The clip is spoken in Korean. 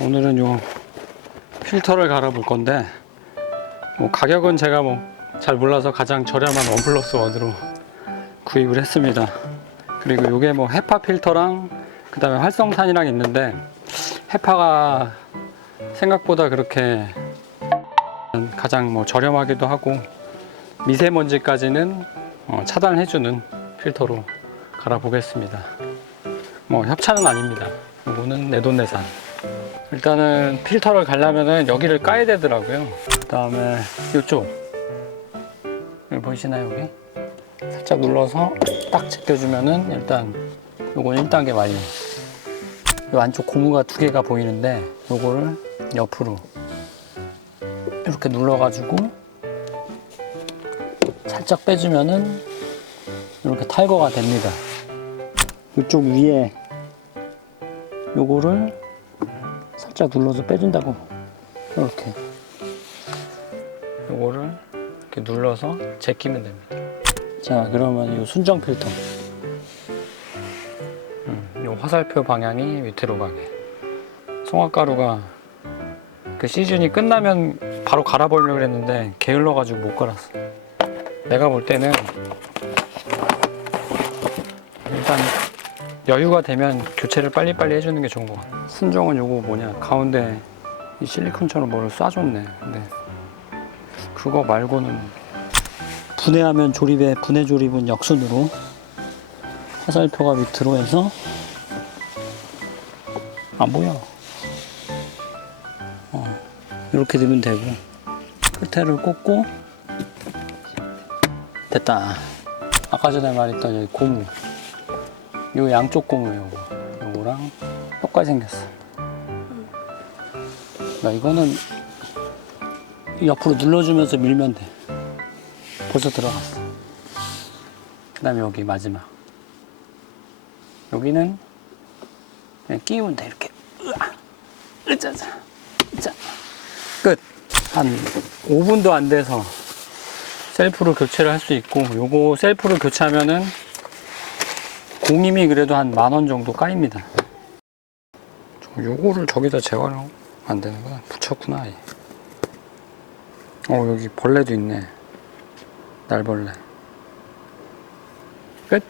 오늘은 요 필터를 갈아 볼 건데 뭐 가격은 제가 뭐 잘 몰라서 가장 저렴한 원 플러스 원으로 구입을 했습니다. 그리고 요게 뭐 헤파 필터랑 그 다음에 활성탄이랑 있는데 헤파가 생각보다 그렇게 가장 뭐 저렴하기도 하고 미세먼지까지는 어, 차단해주는 필터로 갈아보겠습니다. 뭐 협찬은 아닙니다. 이거는 내돈내산. 일단은 필터를 가려면은 여기를 까야 되더라고요. 그 다음에 이쪽 여기 보이시나요 여기? 살짝 눌러서 딱 제껴주면은 일단 요건 1단계 완료. 요 안쪽 고무가 두 개가 보이는데 요거를 옆으로 이렇게 눌러가지고 살짝 빼주면은 이렇게 탈거가 됩니다. 이쪽 위에 요거를 살짝 눌러서 빼준다고. 이렇게. 요거를 이렇게 눌러서 제끼면 됩니다. 자 그러면 이 순정 필터 음, 요 화살표 방향이 밑으로 가게. 송화가루가 그 시즌이 끝나면 바로 갈아보려고 했는데 게을러 가지고 못 갈았어. 내가 볼 때는 일단 여유가 되면 교체를 빨리빨리 해주는 게 좋은 것 같아 순정은 요거 뭐냐 가운데 이 실리콘처럼 뭐를 쏴줬네. 근데 그거 말고는 분해하면 조립에 분해 조립은 역순으로 화살표가 밑으로 해서 안 보여. 어, 이렇게 되면 되고. 끝에를 꽂고 됐다. 아까 전에 말했던 고무 요 양쪽 고무 요거. 요거랑 똑같이 생겼어. 나 이거는 옆으로 눌러주면서 밀면 돼. 벌써 들어갔어. 그 다음에 여기 마지막. 여기는 그냥 끼우면 돼. 이렇게. 으아 으짜자! 자 끝. 한 5분도 안 돼서 셀프로 교체를 할 수 있고 요거 셀프로 교체하면은 공임이 그래도 한 만 원 정도 까입니다. 요거를 저기다 재활용 안 되는구나. 붙였구나. 얘. 어, 여기 벌레도 있네. 날벌레. 끝.